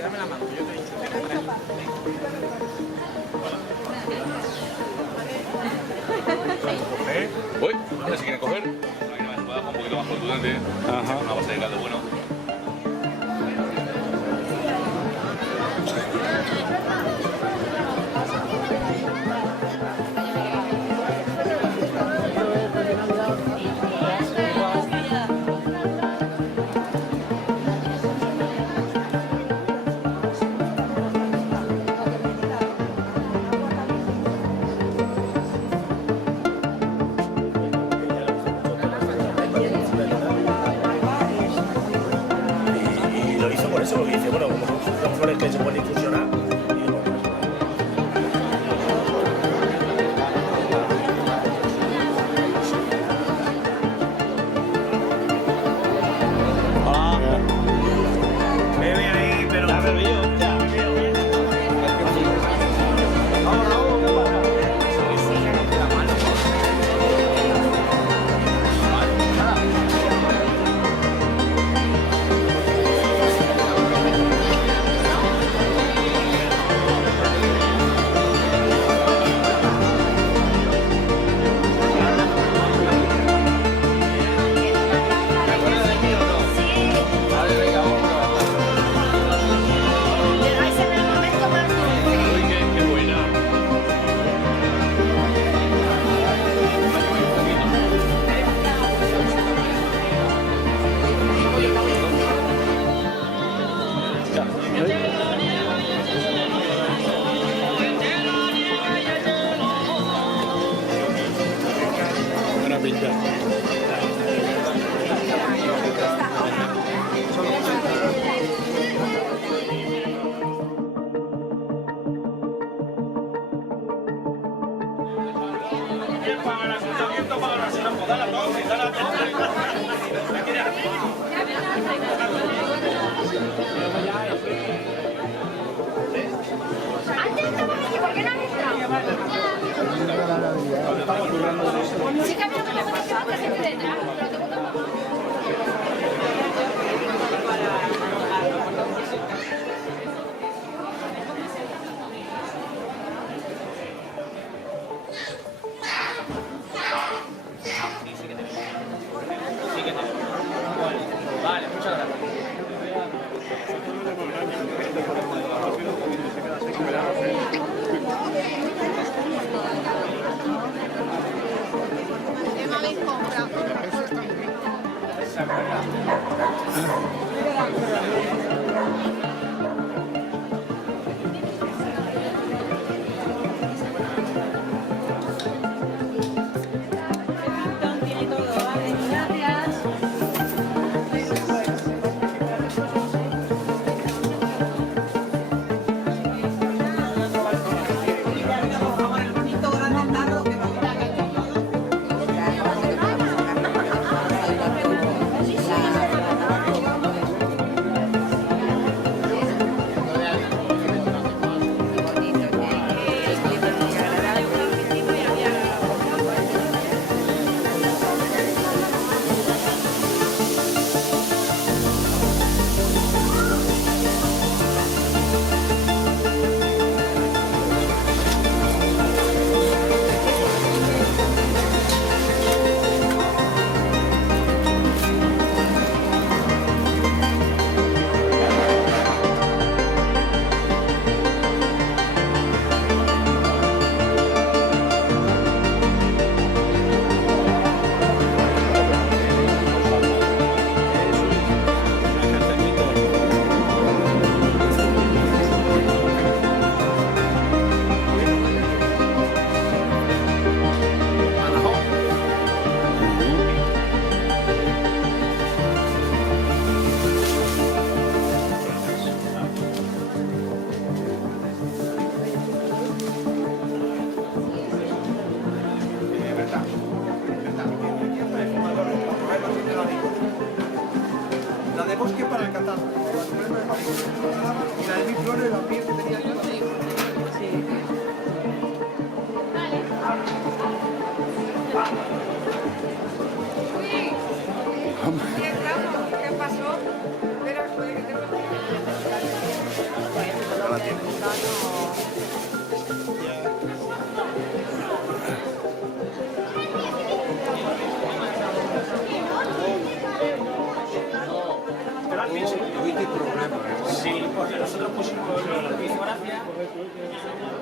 Dame la mano, yo te he dicho que te traigo. Uy, ¿dónde se quiere coger? Aquí no me puedo un poquito más contundente. Ajá. Una base de caldo bueno. Y lo hizo por eso, porque dice, bueno, como son flores que se pueden infusionar. Bebe ahí, pero... Ya bebido, ya. Uy, qué buena. Buena pinta. Para el ayuntamiento, para la ciudad, para la todos, y dar a Antes estabas aquí, ¿por qué no has entrado? Sí que había una conexión de gente detrás, pero te gusta más. Vale, muchas gracias. tiempo. Tuviste problemas. Sí, porque nosotros pusimos la noticia.